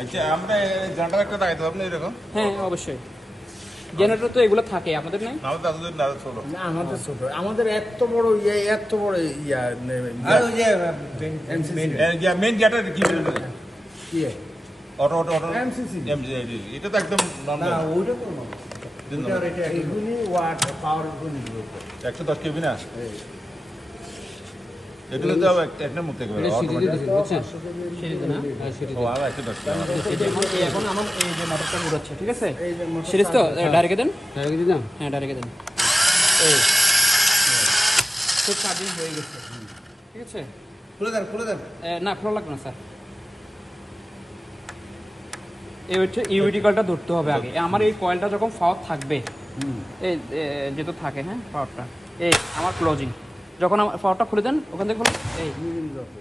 আচ্ছা আমরা জেনারেটর একটা লাগাইতে হবে না এরকম? হ্যাঁ অবশ্যই, জেনারেটর তো এগুলো থাকে, আমাদের নাই। আমাদের এতদিন না ছোট না আমাদের ছোট, আমাদের এত বড় ইয়া আর ওই যে মেন গেটার কি বলে কি অটো অটো অটো MCC এটা তো একদম না নরমাল ওইটা তো না ওইটা আর এটা এগুলি ওয়াট পাওয়ার গুলি 110 কেবি না এটা তো একটা মুখ থেকে এটা সিরিজে দিতে বুঝছেন, সিরিজে না, সিরিজে। ও আর 110 এখন আমার এই যে মোটরটা ঘুরাচ্ছে, ঠিক আছে, এই যে মোটরটা- সিরিজ তো ডাইরেক্ট দেন, ডাইরেক্ট দিলাম হ্যাঁ ডাইরেক্ট দেন। এই খুব চার্জিং হয়ে গেছে, ঠিক আছে। খুলে দেন না খোলা লাগবে না স্যার, এই হচ্ছে ইউভিটি কয়েলটা ধরতে হবে আগে। আমার এই কয়েলটা যখন পাওয়ার থাকবে, এই যেহেতু থাকে, হ্যাঁ পাওয়ারটা এই আমার ক্লোজিং, যখন আমার পাওয়ারটা খুলে দেন ওখান থেকে এই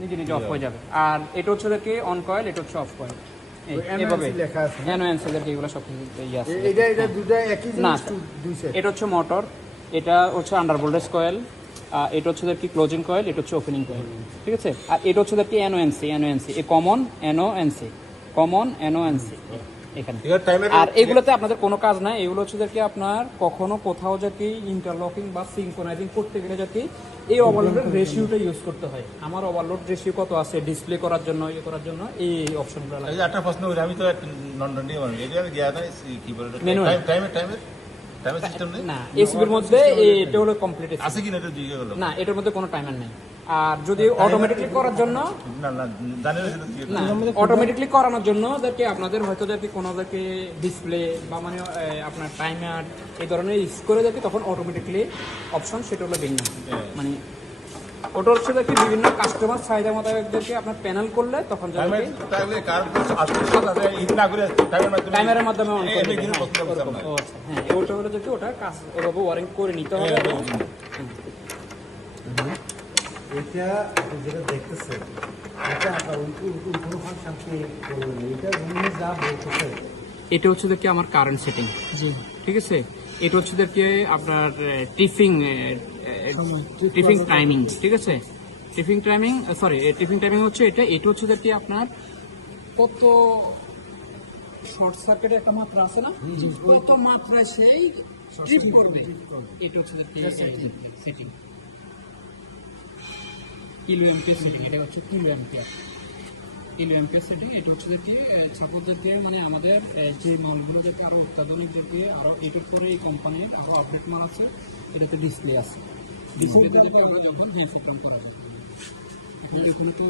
নিজে নিজে অফ হয়ে যাবে। আর এটা হচ্ছে কি অন কয়েল, এটা হচ্ছে অফ কয়েল, এইভাবে লেখা আছে না? এনওএনসি এর এগুলো সব কিছু ইয়ে আছে। এটা দুটো একই না জিনিস, দুই সেট। এটা হচ্ছে মোটর, এটা হচ্ছে আন্ডার ভোল্টেজ কয়েল, এটা হচ্ছে কি ক্লোজিং কয়েল, এটা হচ্ছে ওপেনিং কয়েল, ঠিক আছে। আর এটা হচ্ছে কি এনওএনসি এই কমন এনওএনসি এখানে। আর এগুলোতে আপনাদের কোনো কাজ নাই, এগুলো হচ্ছে কি আপনার কখনো কোথাও যদি ইন্টারলকিং বা সিনক্রোনাইজিং করতে গেলে যদি এই ওভারলোডের রেশিওটা ইউজ করতে হয়। আমার ওভারলোড রেশিও কত আছে ডিসপ্লে করার জন্য, করার জন্য এই অপশনগুলো লাগে। এই একটা প্রশ্ন করি, আমি তো লন্ডন নিয়ে মানে এটা গিয়া নাই কি বলে Manual? টাইমের সিস্টেম নেই না এসিবির মধ্যে এটা হলো কমপ্লিট আছে কি না এটা জিজ্ঞাসা করলাম। না, এটার মধ্যে কোনো টাইমার নেই। আর যদি অটোমেটিকলি করার জন্য, না না জানি না সেটা জিজ্ঞাসা না অটোমেটিকলি করানোর জন্য যাতে আপনাদের হয়তো যাতে কোনো যাতে ডিসপ্লে বা মানে আপনার টাইমার এই ধরনের ইউজ করে যাতে তখন অটোমেটিকলি অপশন সেটা হলো ভিন্ন। মানে ওটা হচ্ছে যাতে বিভিন্ন কাস্টমার চাহিদা মোতাবেকদেরকে আপনার প্যানেল করলে তখন যাতে তাহলে কার আসলে আছে এই না করে টাইমারের মাধ্যমে অন করে এই দেবে। জিনিস পছন্দ করতাম না। ও আচ্ছা, হ্যাঁ ওটা হলো যাতে ওটা কাজ ওভাবে ওয়ারিং করে নিতে হবে। এটা যেটা দেখতেছে এটা আপনার কোনো ফাংশনকে করবেন এটা উনি যা বলতেছে এটা হচ্ছে দেখি আমার কারেন্ট সেটিং, জি ঠিক আছে। এটা হচ্ছে দেখি আপনার টিফিং টাইমিং, ঠিক আছে। টিফিং টাইমিং হচ্ছে এটা হচ্ছে দেখি আপনার কত শর্ট সার্কিটের একটা মাত্রা আছে না, কত মাত্রায় সেই ট্রিপ করবে, এটা হচ্ছে দেখি সেটিং কিলো এমপিয়ার সেটিং, এটা হচ্ছে কিলো এমপিয়ার সেটিং। এটা হচ্ছে কি সাপোজ যাতে মানে আমাদের যে মালগুলো যাতে আরো অত্যাধুনিক যাতে আরো এটার পরে এই কোম্পানির আরো আপডেট মাল আছে, এটাতে ডিসপ্লে আছে, ডিসপ্লেতে যাতে আমরা যখন প্রোগ্রাম করা যাবে। এখন এখানে তো